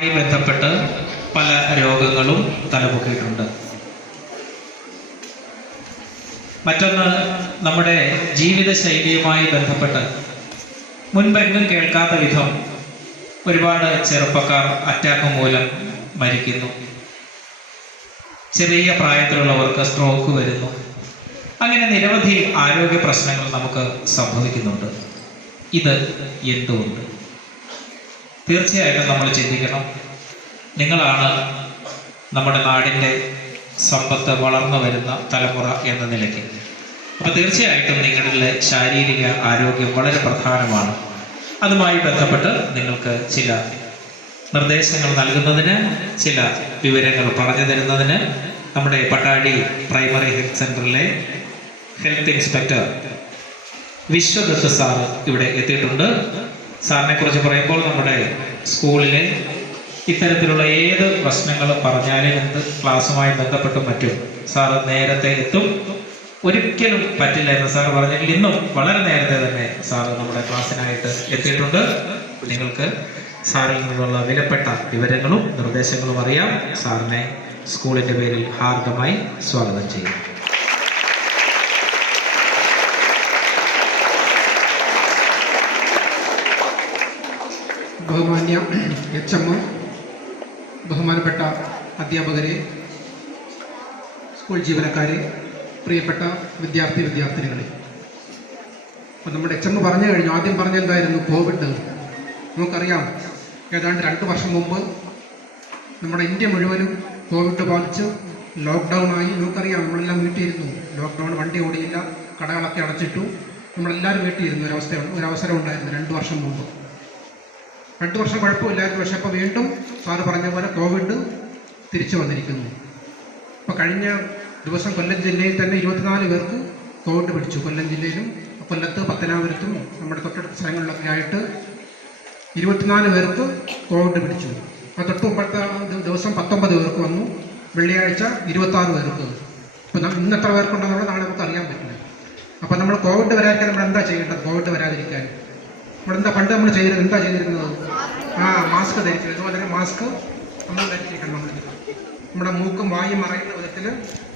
ായി ബന്ധപ്പെട്ട് പല രോഗങ്ങളും തലപൊക്കിയിട്ടുണ്ട്. മറ്റൊന്ന് നമ്മുടെ ജീവിതശൈലിയുമായി ബന്ധപ്പെട്ട് മുൻപെങ്ങും കേൾക്കാത്ത വിധം ഒരുപാട് ചെറുപ്പക്കാർ അറ്റാക്ക് മൂലം മരിക്കുന്നു. ചെറിയ പ്രായത്തിലുള്ളവർക്ക് സ്ട്രോക്ക് വരുന്നു. അങ്ങനെ നിരവധി ആരോഗ്യ പ്രശ്നങ്ങൾ നമുക്ക് സംഭവിക്കുന്നുണ്ട്. ഇത് എന്തുകൊണ്ട്? തീർച്ചയായിട്ടും നമ്മൾ ചിന്തിക്കണം. നിങ്ങളാണ് നമ്മുടെ നാടിന്റെ സമ്പത്ത് വളർന്നു വരുന്ന തലമുറ എന്ന നിലയ്ക്ക്. അപ്പോൾ തീർച്ചയായിട്ടും നിങ്ങളുടെ ശാരീരിക ആരോഗ്യം വളരെ പ്രധാനമാണ്. അതുമായി ബന്ധപ്പെട്ട് നിങ്ങൾക്ക് ചില നിർദ്ദേശങ്ങൾ നൽകുന്നതിന് ചില വിവരങ്ങൾ പറഞ്ഞു തരുന്നതിന് നമ്മുടെ പട്ടാടി പ്രൈമറി ഹെൽത്ത് സെന്ററിലെ ഹെൽത്ത് ഇൻസ്പെക്ടർ വിശ്വദത്ത് സാറ് ഇവിടെ എത്തിയിട്ടുണ്ട്. സാറിനെ കുറിച്ച് പറയുമ്പോൾ നമ്മുടെ സ്കൂളിലെ ഇത്തരത്തിലുള്ള ഏത് പ്രശ്നങ്ങൾ പറഞ്ഞാലും എന്ത് ക്ലാസ്സുമായി ബന്ധപ്പെട്ടും മറ്റും സാറ് നേരത്തെ എത്തും. ഒരിക്കലും പറ്റില്ല എന്ന് സാർ പറഞ്ഞെങ്കിൽ ഇന്നും വളരെ നേരത്തെ തന്നെ സാർ നമ്മുടെ ക്ലാസ്സിനായിട്ട് എത്തിയിട്ടുണ്ട്. നിങ്ങൾക്ക് സാറിൽ നിന്നുള്ള വിലപ്പെട്ട വിവരങ്ങളും നിർദ്ദേശങ്ങളും അറിയാം. സാറിനെ സ്കൂളിന്റെ പേരിൽ ഹാർദമായി സ്വാഗതം ചെയ്യും. ബഹുമാന്യ എച്ച് എം ബഹുമാനപ്പെട്ട അധ്യാപകരെ സ്കൂൾ ജീവനക്കാരെ പ്രിയപ്പെട്ട വിദ്യാർത്ഥി വിദ്യാർത്ഥിനികളെ. അപ്പം നമ്മുടെ എച്ച് എം പറഞ്ഞു കഴിഞ്ഞു. ആദ്യം പറഞ്ഞ എന്തായിരുന്നു? കോവിഡ്. നമുക്കറിയാം ഏതാണ്ട് രണ്ട് വർഷം മുമ്പ് നമ്മുടെ ഇന്ത്യ മുഴുവനും കോവിഡ് ബാധിച്ച് ലോക്ക്ഡൗൺ ആയി നമുക്കറിയാം നമ്മളെല്ലാം വീട്ടിലിരുന്നു. ലോക്ക്ഡൗൺ വണ്ടി ഓടിയില്ല കടകളൊക്കെ അടച്ചിട്ടു. നമ്മളെല്ലാവരും വീട്ടിലിരുന്നു ഒരവസ്ഥ ഒരവസരം ഉണ്ടായിരുന്നു രണ്ട് വർഷം മുമ്പ്. രണ്ട് വർഷം കുഴപ്പമില്ലായിരുന്നു. പക്ഷെ അപ്പോൾ വീണ്ടും സാറ് പറഞ്ഞ പോലെ കോവിഡ് തിരിച്ചു വന്നിരിക്കുന്നു. അപ്പോൾ കഴിഞ്ഞ ദിവസം കൊല്ലം ജില്ലയിൽ തന്നെ ഇരുപത്തിനാല് പേർക്ക് കോവിഡ് പിടിച്ചു. കൊല്ലം ജില്ലയിലും കൊല്ലത്ത് പത്തനാപുരത്തും നമ്മുടെ തൊട്ടടുത്ത സ്ഥലങ്ങളിലൊക്കെ ആയിട്ട് ഇരുപത്തിനാല് പേർക്ക് കോവിഡ് പിടിച്ചു. ആ തൊട്ട് ദിവസം പത്തൊമ്പത് പേർക്ക് വന്നു. വെള്ളിയാഴ്ച ഇരുപത്താറ് പേർക്ക് ഇപ്പം ഇന്ന് എത്ര പേർക്കുണ്ടെന്നുള്ളത് നാളെ നമുക്ക് അറിയാൻ പറ്റില്ല അപ്പം നമ്മൾ കോവിഡ് വരാതിരിക്കാൻ നമ്മൾ എന്താ ചെയ്യേണ്ടത്? കോവിഡ് വരാതിരിക്കാൻ. നമ്മളെന്താ പണ്ട് നമ്മൾ ചെയ്തിരുന്നത് എന്താ ചെയ്തിരുന്നത്? ആ മാസ്ക് ധരിക്കുക ഇതുപോലെ തന്നെ മാസ്ക് നമ്മൾ ധരിച്ചിരിക്കണം നമ്മൾ നമ്മുടെ മൂക്കും വായും മറയുന്ന വിധത്തിൽ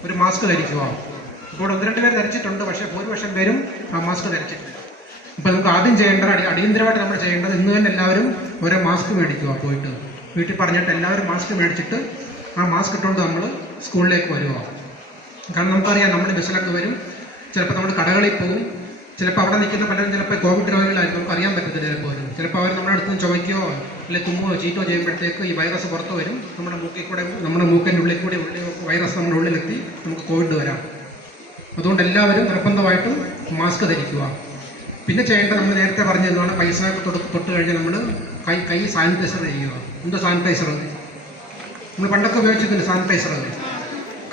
ഒരു മാസ്ക് ധരിക്കുക. ഇപ്പോൾ ഒന്ന് രണ്ട് പേര് ധരിച്ചിട്ടുണ്ട് പക്ഷേ ഭൂരിപക്ഷം പേരും ആ മാസ്ക് ധരിച്ചിട്ടില്ല. അപ്പോൾ നമുക്ക് ആദ്യം ചെയ്യേണ്ടത് അടി അടിയന്തരമായിട്ട് നമ്മൾ ചെയ്യേണ്ടത് ഇന്ന് തന്നെ എല്ലാവരും ഓരോ മാസ്ക് മേടിക്കുക പോയിട്ട്. വീട്ടിൽ പറഞ്ഞിട്ട് എല്ലാവരും മാസ്ക് മേടിച്ചിട്ട് ആ മാസ്ക് ഇട്ടുകൊണ്ട് നമ്മൾ സ്കൂളിലേക്ക് വരിക. കാരണം നമുക്കറിയാം നമ്മൾ ബസ്സിലൊക്കെ വരും. ചിലപ്പോൾ നമ്മൾ കടകളിൽ പോകും ചിലപ്പോൾ അവിടെ നിൽക്കുന്ന പലരും ചിലപ്പോൾ കോവിഡ് രോഗികളായിരിക്കും. നമുക്ക് അറിയാൻ പറ്റത്തില്ല ചിലപ്പോൾ ചിലപ്പോൾ അവർ നമ്മുടെ അടുത്ത് നിന്ന് ചുമയ്ക്കുകയോ അല്ലെങ്കിൽ തുമ്മുകയോ ചീറ്റോ ചെയ്യുമ്പോഴത്തേക്ക് ഈ വൈറസ് പുറത്ത് വരും. നമ്മുടെ മൂക്കിൽ കൂടെ നമ്മുടെ മൂക്കിന്റെ ഉള്ളിൽ കൂടി ഉള്ളിൽ വൈറസ് നമ്മുടെ ഉള്ളിലെത്തി നമുക്ക് കോവിഡ് വരാം. അതുകൊണ്ട് എല്ലാവരും നിർബന്ധമായിട്ടും മാസ്ക് ധരിക്കുക. പിന്നെ ചെയ്യേണ്ടത് നമ്മൾ നേരത്തെ പറഞ്ഞതാണ് പൈസ തൊട്ട് തൊട്ട് കഴിഞ്ഞ് നമ്മൾ കൈ കൈ സാനിറ്റൈസർ ചെയ്യുക. എന്താ സാനിറ്റൈസർ നമ്മൾ പണ്ടൊക്കെ ഉപയോഗിച്ചിട്ടുണ്ട് സാനിറ്റൈസർ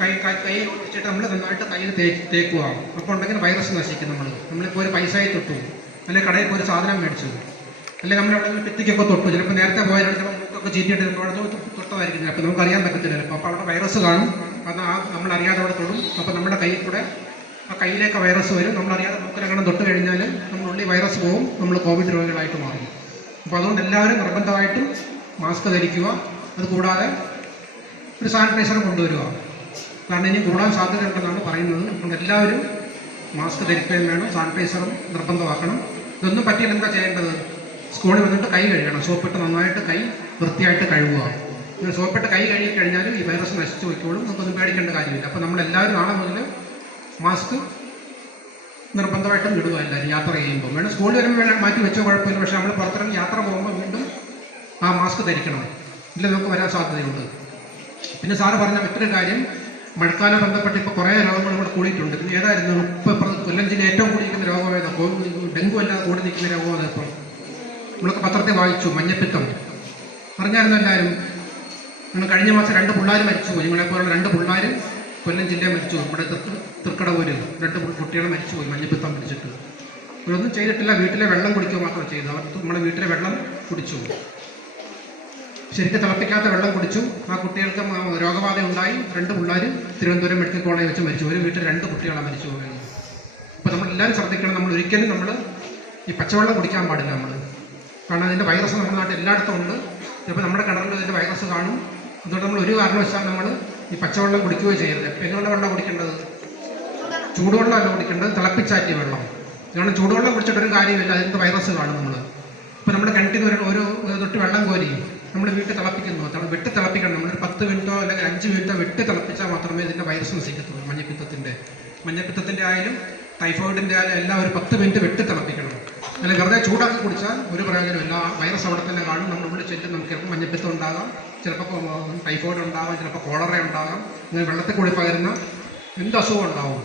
കൈ കൈ കൈ വെച്ചിട്ട് നമ്മൾ നന്നായിട്ട് കയ്യിൽ തേക്ക് തേക്കുക. അപ്പോൾ ഉണ്ടെങ്കിൽ വൈറസ് നശിക്കും നമ്മൾ നമ്മളിപ്പോൾ ഒരു പൈസയിൽ തൊട്ടു. അല്ലെങ്കിൽ കടയിൽ പോയി ഒരു സാധനം മേടിച്ചു. അല്ലെങ്കിൽ നമ്മൾ ഭിത്തിക്കൊക്കെ തൊട്ടു. ചിലപ്പോൾ നേരത്തെ പോയാലും ചിലപ്പോൾ മൂക്കൊക്കെ ചീറ്റിയിട്ട് അവിടെ തൊട്ടതായിരിക്കും. അപ്പോൾ നമുക്ക് അറിയാൻ പറ്റത്തില്ല. ചിലപ്പോൾ അപ്പോൾ അവിടെ വൈറസ് കാണും. അത് ആ നമ്മൾ അറിയാതെ അവിടെ തൊടും. അപ്പോൾ നമ്മുടെ കയ്യിൽ കൂടെ ആ കയ്യിലേക്ക് വൈറസ് വരും. നമ്മളറിയാതെ മൂക്കിലങ്ങനെ തൊട്ട് കഴിഞ്ഞാൽ നമ്മളുള്ളിൽ വൈറസ് പോകും നമ്മൾ കോവിഡ് രോഗികളായിട്ട് മാറും. അപ്പോൾ അതുകൊണ്ട് എല്ലാവരും നിർബന്ധമായിട്ടും മാസ്ക് ധരിക്കുക. അതുകൂടാതെ ഒരു സാനിറ്റൈസർ കൊണ്ടുവരിക. കാരണം ഇനി കൂടാൻ സാധ്യതയുണ്ടെന്നാണ് പറയുന്നത്. അതുകൊണ്ട് എല്ലാവരും മാസ്ക് ധരിക്കുകയും വേണം. സാനിറ്റൈസറും നിർബന്ധമാക്കണം. ഇതൊന്നും പറ്റിയാൽ എന്താ ചെയ്യേണ്ടത്? സ്കൂളിൽ വന്നിട്ട് കൈ കഴുകണം. സോപ്പിട്ട് നന്നായിട്ട് കൈ വൃത്തിയായിട്ട് കഴുകുക. ഇങ്ങനെ സോപ്പിട്ട് കൈ കഴുകി കഴിഞ്ഞാലും ഈ വൈറസ് നശിച്ചു വയ്ക്കോളും നമുക്കൊന്നും പേടിക്കേണ്ട കാര്യമില്ല. അപ്പോൾ നമ്മളെല്ലാവരും നാളെ മുതൽ മാസ്ക് നിർബന്ധമായിട്ടും ഇടുക എല്ലാവരും. യാത്ര ചെയ്യുമ്പോൾ. വേണം സ്കൂളിൽ വരുമ്പോൾ വേണം മാറ്റി വെച്ചോ കുഴപ്പമില്ല. പക്ഷേ നമ്മൾ പുറത്തിറങ്ങി യാത്ര പോകുമ്പോൾ വീണ്ടും ആ മാസ്ക് ധരിക്കണം. ഇല്ല നമുക്ക് വരാൻ സാധ്യതയുണ്ട്. പിന്നെ സാറ് പറഞ്ഞ മറ്റൊരു കാര്യം മഴക്കാലം ബന്ധപ്പെട്ട് ഇപ്പോൾ കുറേ രോഗങ്ങൾ ഇവിടെ കൂടിയിട്ടുണ്ട്. പിന്നെ ഏതായിരുന്നു? ഇപ്പോൾ ഇപ്പം കൊല്ലം ജില്ല ഏറ്റവും കൂടി രോഗം ഏതാ? കോവിഡ് ഡെങ്കു അല്ലാതെ കൂടി നിൽക്കുന്ന രോഗമാണ് ഇപ്പം? നമ്മളൊക്കെ പത്രത്തെ വായിച്ചു മഞ്ഞപ്പിത്തം. പറഞ്ഞായിരുന്നു എല്ലാവരും നമ്മൾ കഴിഞ്ഞ മാസം രണ്ട് പിള്ളേർ മരിച്ചു നിങ്ങളെ പോലുള്ള രണ്ട് പിള്ളേർ കൊല്ലം ജില്ലയിൽ മരിച്ചു നമ്മുടെ തൃക്കടവൂരിൽ തൃക്കടവൂര് രണ്ട് കുട്ടികൾ മരിച്ചുപോയി മഞ്ഞപ്പിത്തം പിടിച്ചിട്ട്. ഇവരൊന്നും ചെയ്തിട്ടില്ല. വീട്ടിലെ വെള്ളം കുടിക്കുക മാത്രം ചെയ്തു. അവർ നമ്മുടെ വീട്ടിലെ വെള്ളം കുടിച്ചു. ശരിക്കും തിളപ്പിക്കാത്ത വെള്ളം കുടിച്ചു. ആ കുട്ടികൾക്ക് രോഗബാധ ഉണ്ടായി. രണ്ട് പിള്ളേർ തിരുവനന്തപുരം മെഡിക്കൽ കോളേജിൽ വെച്ച് മരിച്ചു ഒരു വീട്ടിൽ രണ്ട് കുട്ടികളാണ് മരിച്ചു പോയത്. അപ്പോൾ നമ്മളെല്ലാവരും ശ്രദ്ധിക്കണം. നമ്മൾ ഒരിക്കലും നമ്മൾ ഈ പച്ചവെള്ളം കുടിക്കാൻ പാടില്ല നമ്മൾ കാരണം അതിന്റെ വൈറസ് നമ്മുടെ നാട്ടിൽ എല്ലായിടത്തും ഉണ്ട്. ചിലപ്പോൾ നമ്മുടെ കിണറിൽ അതിന്റെ വൈറസ് കാണും. അതുകൊണ്ട് നമ്മൾ ഒരു കാരണവശാൽ നമ്മൾ ഈ പച്ചവെള്ളം കുടിക്കുകയോ ചെയ്യരുത്. എങ്ങനെയുള്ള വെള്ളം കുടിക്കേണ്ടത്? ചൂടുവെള്ളമല്ല കുടിക്കേണ്ടത്. തിളപ്പിച്ചാറ്റിയ വെള്ളം. കാരണം ചൂടുവെള്ളം കുടിച്ചിട്ടൊരു കാര്യമില്ല. അതിന്റെ വൈറസ് കാണും നമ്മൾ ഇപ്പോൾ നമ്മുടെ കിണറ്റിൽ ഒരു ഒരു തൊട്ട് വെള്ളം കോരി നമ്മൾ വീട്ടിൽ തിളപ്പിക്കുന്നു. നമ്മൾ വെട്ടി തിളപ്പിക്കണം. നമ്മളൊരു പത്ത് മിനിറ്റോ അല്ലെങ്കിൽ അഞ്ച് മിനിറ്റോ വെട്ടി തിളപ്പിച്ചാൽ മാത്രമേ ഇതിന്റെ വൈറസ് നശിക്കത്തുള്ളൂ. മഞ്ഞപ്പിത്തത്തിന്റെ മഞ്ഞപ്പിത്തത്തിന്റെ ആയാലും ടൈഫോയിഡിന്റെ ആയാലും എല്ലാം ഒരു പത്ത് മിനിറ്റ് വെട്ടി തിളപ്പിക്കണം. അല്ല വെറുതെ ചൂടാക്കി കുടിച്ചാൽ ഒരു പ്രയോജനമില്ല വൈറസ് അവിടെ തന്നെ കാണും. നമ്മുടെ ഉള്ളിൽ ചെല്ലും. നമുക്ക് ചിലപ്പോൾ മഞ്ഞപ്പിത്തം ഉണ്ടാകാം. ചിലപ്പോൾ ടൈഫോയിഡ് ഉണ്ടാകാം. ചിലപ്പോൾ കോളറ ഉണ്ടാകാം. ഇങ്ങനെ വെള്ളത്തിൽ കൂടി പകരുന്ന എന്ത് അസുഖം ഉണ്ടാവും.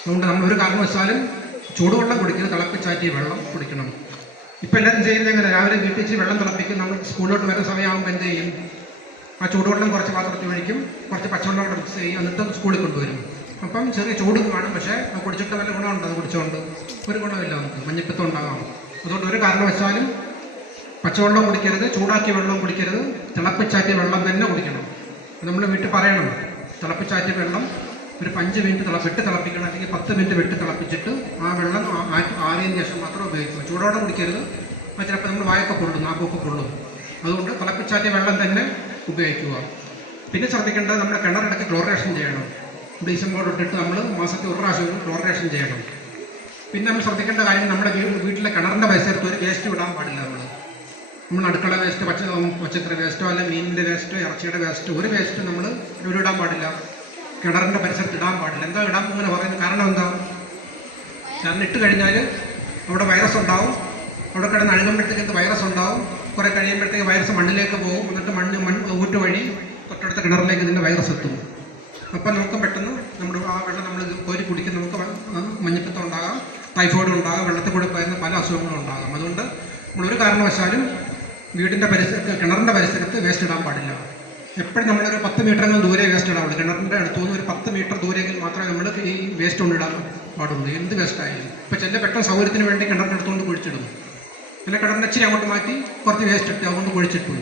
അതുകൊണ്ട് നമ്മൾ ഒരു കാരണവശാലും ചൂടുവെള്ളം കുടിക്കുന്നത് തിളപ്പിച്ചാറ്റിയ വെള്ളം കുടിക്കണം. ഇപ്പം എല്ലാവരും ചെയ്യുന്നത് എങ്ങനെ? രാവിലെ വീട്ടിൽ വെള്ളം തിളപ്പിക്കും. നമ്മൾ സ്കൂളിലോട്ട് വരുന്ന സമയമാകുമ്പോൾ എന്ത് ചെയ്യും? ആ ചൂടുവെള്ളം കുറച്ച് പാത്രത്തിൽ ഒഴിക്കും. കുറച്ച് പച്ചവെള്ളം കൂടെ മിക്സ് ചെയ്യും. എന്നിട്ട് സ്കൂളിൽ കൊണ്ടുവരും. അപ്പം ചെറിയ ചൂട് കാണും പക്ഷേ കുടിച്ചിട്ട് വല്ല ഗുണമുണ്ട് അത് കുടിച്ചുകൊണ്ട് ഒരു ഗുണമില്ല നമുക്ക് മഞ്ഞപ്പിത്തം ഉണ്ടാകാം. അതുകൊണ്ട് ഒരു കാരണവശാലും പച്ചവെള്ളം കുടിക്കരുത് ചൂടാക്കിയ വെള്ളം കുടിക്കരുത് തിളപ്പിച്ചാറ്റിയ വെള്ളം തന്നെ കുടിക്കണം. നമ്മൾ വീട്ടിൽ പറയണം തിളപ്പിച്ചാറ്റിയ വെള്ളം ഒരു പഞ്ച് മിനിറ്റ് തിള വെട്ടി തിളപ്പിക്കണം അല്ലെങ്കിൽ പത്ത് മിനിറ്റ് വിട്ട് തിളപ്പിച്ചിട്ട് ആ വെള്ളം ആറിയതിന് ശേഷം മാത്രം ഉപയോഗിക്കുക. ചൂടോടെ കുടിക്കരുത് ചിലപ്പോൾ നമ്മൾ വായൊക്കെ പൊള്ളും നാക്കൊക്കെ പൊള്ളും. അതുകൊണ്ട് തിളപ്പിച്ചാറ്റിയ വെള്ളം തന്നെ ഉപയോഗിക്കുക. പിന്നെ ശ്രദ്ധിക്കേണ്ടത് നമ്മുടെ കിണറിടയ്ക്ക് ക്ലോറേഷൻ ചെയ്യണം. ബ്ലീച്ചിങ് പൗഡർ ഇട്ടിട്ട് നമ്മൾ മാസത്തിൽ ഒരു പ്രാവശ്യം ക്ലോറിനേഷൻ ചെയ്യണം. പിന്നെ നമ്മൾ ശ്രദ്ധിക്കേണ്ട കാര്യം നമ്മുടെ വീട്ടിലെ കിണറിന്റെ പരിസരത്ത് ഒരു വേസ്റ്റ് വിടാൻ പാടില്ല നമ്മൾ നമ്മൾ അടുക്കള വേസ്റ്റ് പച്ച പച്ചക്കറി വേസ്റ്റോ അല്ലെങ്കിൽ മീനിന്റെ വേസ്റ്റോ ഇറച്ചിയുടെ വേസ്റ്റോ ഒരു വേസ്റ്റ് നമ്മൾ ഇടാൻ പാടില്ല. കിണറിന്റെ പരിസരത്ത് ഇടാൻ പാടില്ല. എന്താ ഇടാൻ ഇങ്ങനെ പറയുന്നത്? കാരണം എന്താ? കാരണം ഇട്ട് കഴിഞ്ഞാൽ അവിടെ വൈറസ് ഉണ്ടാവും. അവിടെ കിടന്ന് അഴുകുമ്പോഴത്തേക്ക് വൈറസ് ഉണ്ടാവും. കുറേ കഴിയുമ്പോഴത്തേക്ക് വൈറസ് മണ്ണിലേക്ക് പോകും. എന്നിട്ട് മണ്ണ് മൺ ഊറ്റ് വഴി തൊട്ടടുത്ത കിണറിലേക്ക് ഇതിന്റെ വൈറസ് എത്തും. അപ്പം നമുക്ക് പെട്ടെന്ന് നമ്മുടെ ആ വെള്ളം നമ്മൾ കോരി കുടിക്കും. നമുക്ക് മഞ്ഞപ്പിത്തം ഉണ്ടാകാം ടൈഫോയിഡ് ഉണ്ടാകാം വെള്ളത്തിൽ കൂടി പകരുന്ന പല അസുഖങ്ങളും ഉണ്ടാകാം. അതുകൊണ്ട് നമ്മളൊരു കാരണവശാലും വീടിന്റെ പരിസരത്ത് കിണറിന്റെ പരിസരത്ത് വേസ്റ്റ് ഇടാൻ പാടില്ല. എപ്പോഴും നമ്മളൊരു പത്ത് മീറ്ററെങ്കിലും ദൂരെ വേസ്റ്റ് ഇടാവുള്ളൂ. കിണറിന്റെ അടുത്തു നിന്ന് ഒരു പത്ത് മീറ്റർ ദൂരെങ്കിൽ മാത്രമേ നമ്മൾ ഈ വേസ്റ്റ് കൊണ്ടിടാൻ പാടുള്ളൂ. എന്ത് വേസ്റ്റായാലും ഇപ്പോൾ ചില പെട്ടെന്ന് സൗകര്യത്തിന് വേണ്ടി കിണറിന്റെ അടുത്തുകൊണ്ട് കുഴിച്ചിടും പിന്നെ കിണറിന്റെ ഇച്ചിരി അങ്ങോട്ട് മാറ്റി കുറച്ച് വേസ്റ്റ് ഇട്ട് അതുകൊണ്ട് കുഴിച്ചിട്ടു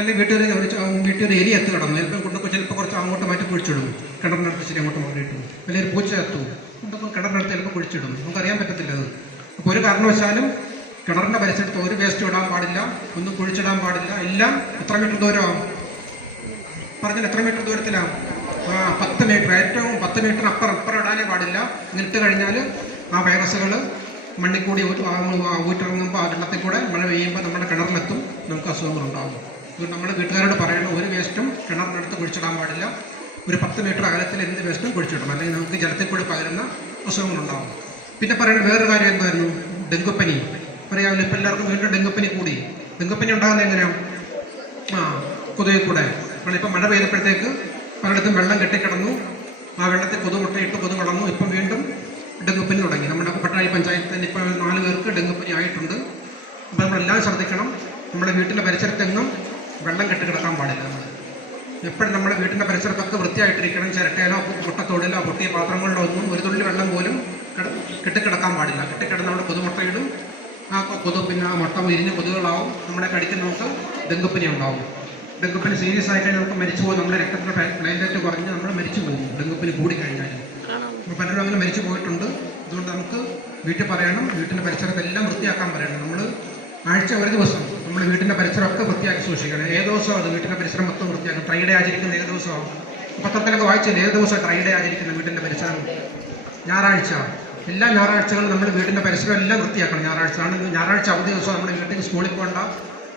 അല്ലെങ്കിൽ വീട്ടിൽ ഒരു വീട്ടിൽ എലി എത്ത് കിടന്നു. ചിലപ്പോൾ കൊണ്ട് ചിലപ്പോൾ കുറച്ച് അങ്ങോട്ട് മാറ്റി കുഴിച്ചിടും കിണറിന്റെ അടുത്ത് ഇച്ചിരി അങ്ങോട്ട് മാറിയിട്ടു. അല്ലെങ്കിൽ ഒരു പൂച്ച എത്തു. കൊണ്ടൊക്കെ കിണറിന്റെ അടുത്ത് ചിലപ്പോൾ കുഴിച്ചിടും നമുക്കറിയാൻ പറ്റത്തില്ല അത്. അപ്പോൾ ഒരു കാരണവശാലും കിണറിന്റെ പരിസരത്ത് ഒരു വേസ്റ്റ് ഇടാൻ പാടില്ല ഒന്നും കുഴിച്ചിടാൻ പാടില്ല. എല്ലാം എത്ര മീറ്റർ ദൂരമാണ് പറഞ്ഞാൽ എത്ര മീറ്റർ ദൂരത്തിലാണ്? ആ പത്ത് മീറ്റർ. ഏറ്റവും പത്ത് മീറ്റർ അപ്പുറം അപ്പുറം ഇടാനേ പാടില്ല. എന്നിട്ട് കഴിഞ്ഞാൽ ആ വൈറസുകൾ മണ്ണിൽ കൂടി ഊറ്റിറങ്ങുമ്പോൾ ആ വെള്ളത്തിൽ കൂടെ മഴ പെയ്യുമ്പോൾ നമ്മുടെ കിണറിലെത്തും. നമുക്ക് അസുഖങ്ങളുണ്ടാകും. നമ്മൾ വീട്ടുകാരോട് പറയണം ഒരു വേസ്റ്റും കിണറിനടുത്ത് കുഴിച്ചിടാൻ പാടില്ല. ഒരു പത്ത് മീറ്റർ അകലത്തിൽ എന്ത് വേസ്റ്റും കുഴിച്ചിടും അല്ലെങ്കിൽ നമുക്ക് ജലത്തിൽ കൂടി പകരുന്ന അസുഖങ്ങളുണ്ടാകും പിന്നെ പറയുന്നത് വേറൊരു കാര്യം എന്തായിരുന്നു? ഡെങ്കുപ്പനി. പറയാമല്ലോ ഇപ്പം എല്ലാവർക്കും വീണ്ടും ഡെങ്കുപ്പനി കൂടി. ഡെങ്കുപ്പനി ഉണ്ടാകുന്നത് എങ്ങനെയാണ് ആ കൊതുകിൽ കൂടെ. നമ്മളിപ്പോൾ മഴ പെയ്തപ്പോഴത്തേക്ക് പലയിടത്തും വെള്ളം കെട്ടിക്കിടന്നു. ആ വെള്ളത്തിൽ കൊതു മുട്ടയിട്ട് കൊതു വളർന്നു. ഇപ്പം വീണ്ടും ഡെങ്കുപ്പനി തുടങ്ങി. നമ്മുടെ പട്ടാഴി പഞ്ചായത്തിൽ ഇപ്പോൾ നാല് പേർക്ക് ഡെങ്കുപ്പനി ആയിട്ടുണ്ട്. അപ്പോൾ നമ്മളെല്ലാം ശ്രദ്ധിക്കണം. നമ്മുടെ വീട്ടിലെ പരിസരത്തെങ്ങും വെള്ളം കെട്ടിക്കിടക്കാൻ പാടില്ല. നമ്മൾ എപ്പോഴും നമ്മുടെ വീട്ടിന്റെ പരിസരത്തൊക്കെ വൃത്തിയായിട്ടിരിക്കണം. ചിരട്ടയിലോ മുട്ടത്തോടിലോ പൊട്ടിയ പാത്രങ്ങളിലോ ഒന്നും ഒരു തുള്ളി വെള്ളം പോലും കിട- കെട്ടിക്കിടക്കാൻ പാടില്ല. കെട്ടിക്കിടന്ന് അവിടെ കൊതുമുട്ടയിടും ആ കൊ- കൊതു പിന്നെ ആ മുട്ട വിരിഞ്ഞ് കൊതുകുകളാവും. നമ്മുടെ കടിക്കുന്ന നമുക്ക് ഡെങ്കുപ്പനി ഉണ്ടാവും. ഡെങ്കുപ്പനി സീരിയസ് ആയി കഴിഞ്ഞാൽ നമുക്ക് മരിച്ചു പോകും. നമ്മുടെ രക്തത്തിന്റെ പ്ലേറ്റ് കുറഞ്ഞ് നമ്മൾ മരിച്ചു പോകും. ഡെങ്കുപ്പനി കൂടിക്കഴിഞ്ഞാൽ. അപ്പോൾ പലരും അങ്ങനെ മരിച്ചു പോയിട്ടുണ്ട്. അതുകൊണ്ട് നമുക്ക് വീട്ടിൽ പറയണം. വീട്ടിന്റെ പരിസരത്തെല്ലാം വൃത്തിയാക്കാൻ പറയണം. നമ്മൾ ആഴ്ച ഒരു ദിവസം നമ്മൾ വീട്ടിന്റെ പരിസരമൊക്കെ വൃത്തിയാക്കി സൂക്ഷിക്കണം. ഏത് ദിവസവും അത് വീട്ടിന്റെ പരിസരം മൊത്തം വൃത്തിയാക്കും. ട്രൈഡേ ആചരിക്കുന്ന ഏത് ദിവസമാണ് പത്രത്തിലൊക്കെ വായിച്ചില്ല? ഏത് ദിവസം ട്രൈഡേ ആചരിക്കുന്ന വീട്ടിന്റെ പരിസരം? ഞായറാഴ്ച. എല്ലാ ഞായറാഴ്ചകളും നമ്മൾ വീടിന്റെ പരിസരം എല്ലാം വൃത്തിയാക്കണം. ഞായറാഴ്ച ആണ്. ഞായറാഴ്ച അവധി ദിവസം നമ്മൾ വീട്ടിൽ സ്കൂളിൽ പോകണ്ട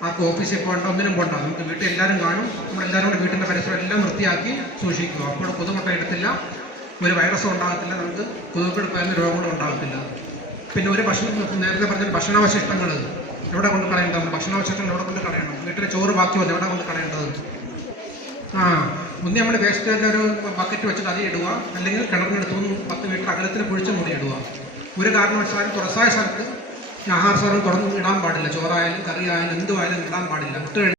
ആർക്കും ഓഫീസിൽ പോകണ്ട ഒന്നിനും പോകണ്ട. നമുക്ക് വീട്ടിൽ എല്ലാവരും കാണും. നമ്മളെല്ലാവരും കൂടെ വീട്ടിന്റെ പരിസരം എല്ലാം വൃത്തിയാക്കി സൂക്ഷിക്കുക. അപ്പോൾ കൊതുമുട്ട എടുത്തില്ല. ഒരു വൈറസും ഉണ്ടാകത്തില്ല നമുക്ക്. കൊതുക്കെടുക്കുന്ന രോഗങ്ങളും ഉണ്ടാകത്തില്ല. പിന്നെ ഒരു ഭക്ഷണം നേരത്തെ പറഞ്ഞ ഭക്ഷണാവശിഷ്ടങ്ങൾ. ഭക്ഷണാവശിഷ്ടങ്ങൾ എവിടെ കൊണ്ട് കളയണം വീട്ടിലെ ചോറ് ബാക്കി വന്നു. എവിടെ കൊണ്ട് കളയേണ്ടത് ആ മുന്നേ നമ്മൾ വേസ്റ്റ് ഒരു ബക്കറ്റ് വെച്ചിട്ട് അതിൽ ഇടുക. അല്ലെങ്കിൽ കിണറിനടുത്ത് നിന്ന് പത്ത് മീറ്റർ അകലത്തിൽ കുഴിച്ച് മൂടി ഇടുക. ഒരു കാരണവശാലും തുറസായ സ്ഥലത്ത് ആഹാര സാധനം തുറന്ന് ഇടാൻ പാടില്ല. ചോറായാലും കറിയായാലും എന്തുമായാലും ഇടാൻ പാടില്ല.